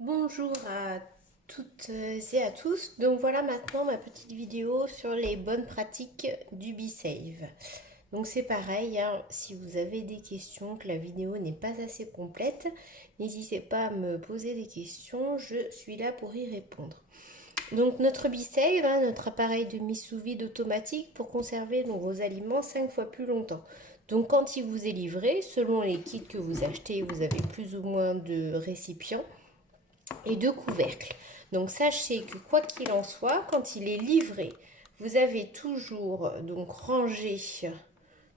Bonjour à toutes et à tous. Donc voilà maintenant ma petite vidéo sur les bonnes pratiques du BeSave. Donc c'est pareil, hein, si vous avez des questions, que la vidéo n'est pas assez complète, n'hésitez pas à me poser des questions, je suis là pour y répondre. Donc notre BeSave, hein, notre appareil de mise sous vide automatique pour conserver donc, vos aliments 5 fois plus longtemps. Donc quand il vous est livré, selon les kits que vous achetez, vous avez plus ou moins de récipients et de couvercles. Donc sachez que quoi qu'il en soit, quand il est livré, vous avez toujours donc rangé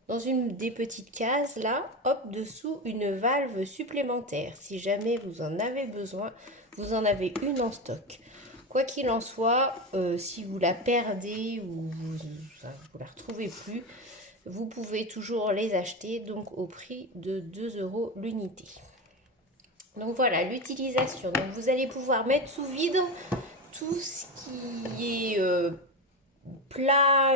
dans une des petites cases là, hop, dessous une valve supplémentaire. Si jamais vous en avez besoin, vous en avez une en stock. Quoi qu'il en soit, si vous la perdez ou vous la retrouvez plus, vous pouvez toujours les acheter donc au prix de 2 euros l'unité. Donc voilà, l'utilisation. Donc vous allez pouvoir mettre sous vide tout ce qui est plat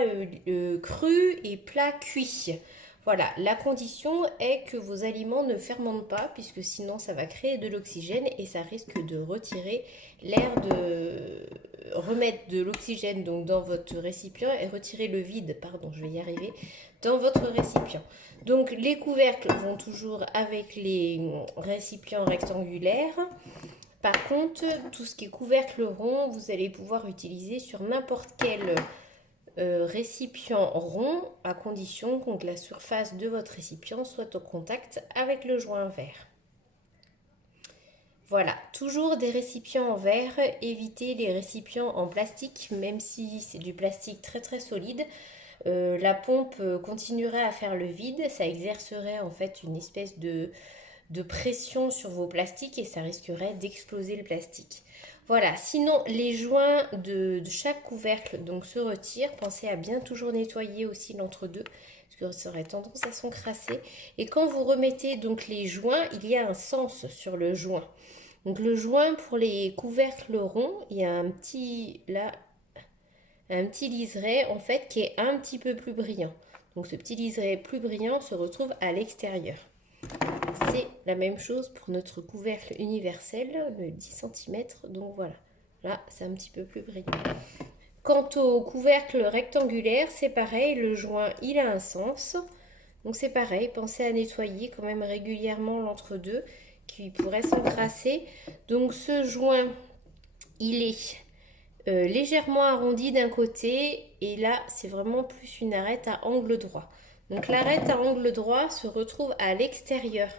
cru et plat cuit. Voilà, la condition est que vos aliments ne fermentent pas, puisque sinon ça va créer de l'oxygène et ça risque de retirer l'air, de remettre de l'oxygène donc dans votre récipient et retirer le vide, pardon, je vais y arriver, dans votre récipient. Donc les couvercles vont toujours avec les récipients rectangulaires. Par contre, tout ce qui est couvercle rond, vous allez pouvoir utiliser sur n'importe quel récipient rond, à condition que la surface de votre récipient soit au contact avec le joint verre. Voilà, toujours des récipients en verre, évitez les récipients en plastique, même si c'est du plastique très très solide. La pompe continuerait à faire le vide, ça exercerait en fait une espèce de pression sur vos plastiques et ça risquerait d'exploser le plastique. Voilà, sinon les joints de chaque couvercle donc se retirent. Pensez à bien toujours nettoyer aussi l'entre-deux parce que ça aurait tendance à s'encrasser. Et quand vous remettez donc les joints, il y a un sens sur le joint. Donc le joint pour les couvercles ronds, il y a un petit là un petit liseré en fait qui est un petit peu plus brillant. Donc ce petit liseré plus brillant se retrouve à l'extérieur. C'est la même chose pour notre couvercle universel, le 10 cm. Donc voilà, là c'est un petit peu plus brillant. Quant au couvercle rectangulaire, c'est pareil, le joint il a un sens. Donc c'est pareil, pensez à nettoyer quand même régulièrement l'entre-deux qui pourrait s'encrasser. Donc ce joint, il est légèrement arrondi d'un côté et là c'est vraiment plus une arête à angle droit. Donc l'arête à angle droit se retrouve à l'extérieur.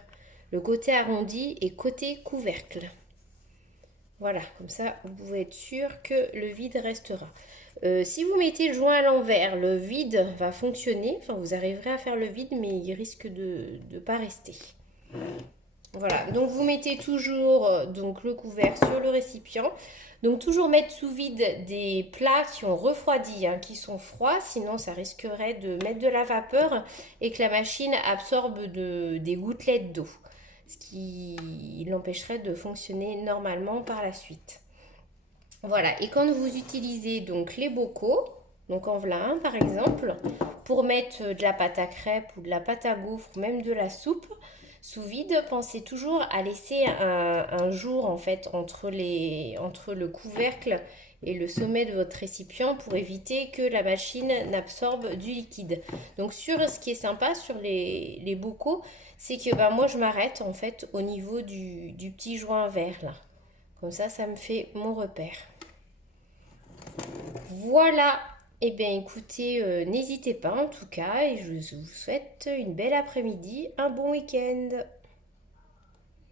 Le côté arrondi est côté couvercle. Voilà, comme ça vous pouvez être sûr que le vide restera. Si vous mettez le joint à l'envers, le vide va fonctionner. Enfin, vous arriverez à faire le vide, mais il risque de ne pas rester. Voilà, donc vous mettez toujours donc le couvercle sur le récipient. Donc toujours mettre sous vide des plats qui ont refroidi, hein, qui sont froids, sinon ça risquerait de mettre de la vapeur et que la machine absorbe des gouttelettes d'eau, ce qui l'empêcherait de fonctionner normalement par la suite. Voilà, et quand vous utilisez donc les bocaux, donc en voilà un par exemple, pour mettre de la pâte à crêpes ou de la pâte à gaufres, ou même de la soupe, sous vide, pensez toujours à laisser un jour en fait entre le couvercle et le sommet de votre récipient pour éviter que la machine n'absorbe du liquide. Donc ce qui est sympa sur les bocaux, c'est que moi je m'arrête en fait au niveau du petit joint vert là. Comme ça me fait mon repère. Voilà. Eh bien écoutez, n'hésitez pas en tout cas et je vous souhaite une belle après-midi, un bon week-end.